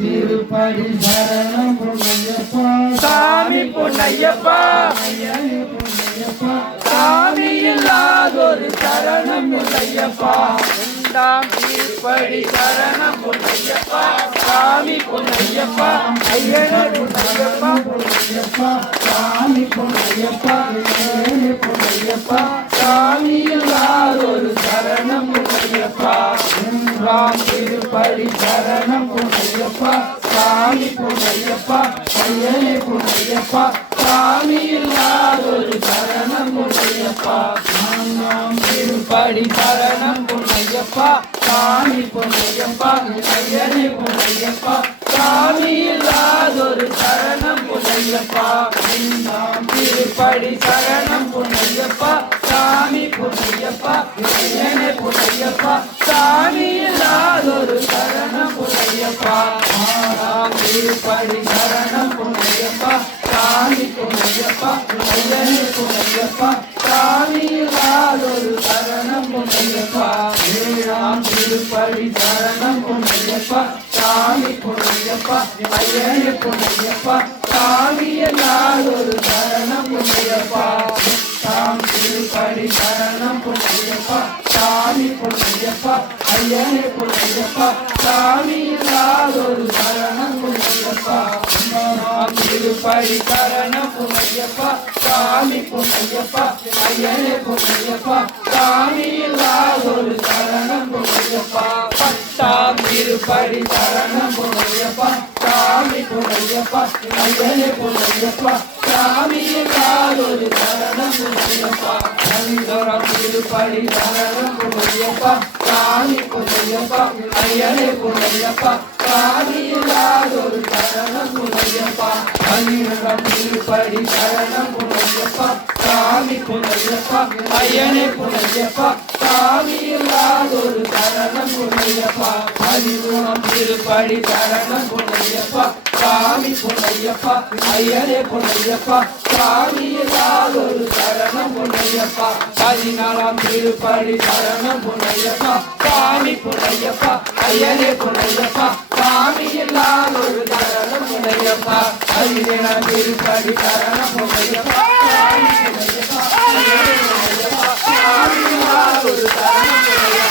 திருப்படி சரணம் பொன்னையப்பா சாமி பொன்னையப்பா சாமி இல்லாதொரு சரணம் பொன்னையப்பா உண்டாம் திருப்படி சரணம் பொன்னையப்பா சாமி பொன்னையப்பா ஐயனே பொன்னையப்பா பொன்னையப்பா சாமி பொன்னையப்பா பொன்னையப்பா சாமி இல்லாதொரு சரணம் பொன்னையப்பா உண்டாம் திருப்படி சரணம் பொன்னையப்பா சாமி பொன்னையப்பா ஐயனே பொன்னையப்பா சாமி இல்லாதொரு சரணம் பொன்னையப்பா திருப்படி சரணம் பொன்னையப்பா சாமி பொன்னையப்பா ஐயனே பொன்னையப்பா சாமி இல்லாதொரு சரணம் பொன்னையப்பா திருப்படி சரணம் பொன்னையப்பா சாமி பொன்னையப்பா ஐயனே பொன்னையப்பா சாமி இல்லாதொரு சரணம் பொன்னையப்பா திருப்படி சரணம் பொன்னையப்பா சாமி பொன்னையப்பா ஐயனே பொன்னையப்பா சாமி இல்லாதொரு சரணம் பொன்னையப்பா திருப்படி சரணம் பொன்னையப்பா சாமி பொன்னையப்பா ஐயனே பொன்னையப்பா சாமி இல்லாதொரு சரணம் பொன்னையப்பா திருப்படி சரணம் பொன்னையப்பா சாமி பொன்னையப்பா ஐயனே பொன்னையப்பா சாமி இல்லாதொரு சரணம் பொன்னையப்பா திருப்படி சரணம் பொன்னையப்பா சாமி பொன்னையப்பா ஐயனே பொன்னையப்பா சாமி இல்லாதொரு சரணம் பொன்னையப்பா பத்தாம் திருப்படி சரணம் பொன்னையப்பா சாமி பொன்னையப்பா ஐயனே பொன்னையப்பா சாமி இல்லாதொரு சரணம் பொன்னையப்பா பதினோராம் திருப்படி சரணம் பொன்னையப்பா சாமி பொன்னையப்பா ஐயனே பொன்னையப்பா சாமி இல்லாதொரு சரணம் பொன்னையப்பா பதினொன்றாம் திருப்படி சரணம் பொன்னையப்பா சாமி பொன்னையப்பா ஐயனே பொன்னையப்பா சாமி இல்லாதொரு சரணம் பொன்னையப்பா பதிமூணாம் திருப்படி சரணம் பொன்னையப்பா சாமி பொன்னையப்பா ஐயனே பொன்னையப்பா சாமி இல்லாதொரு சரணம் பொன்னையப்பா பதினாலாம் திருப்படி சரணம் பொன்னையப்பா சாமி பொன்னையப்பா ஐயனே பொன்னையப்பா சாமி இல்லாதொரு சரணம் பொன்னையப்பா பதினேழாம் திருப்படி சரணம் பொன்னையப்பா சாமி பொன்னையப்பா ஐயனே பொன்னையப்பா சாமி இல்லாதொரு சரணம் பொன்னையப்பா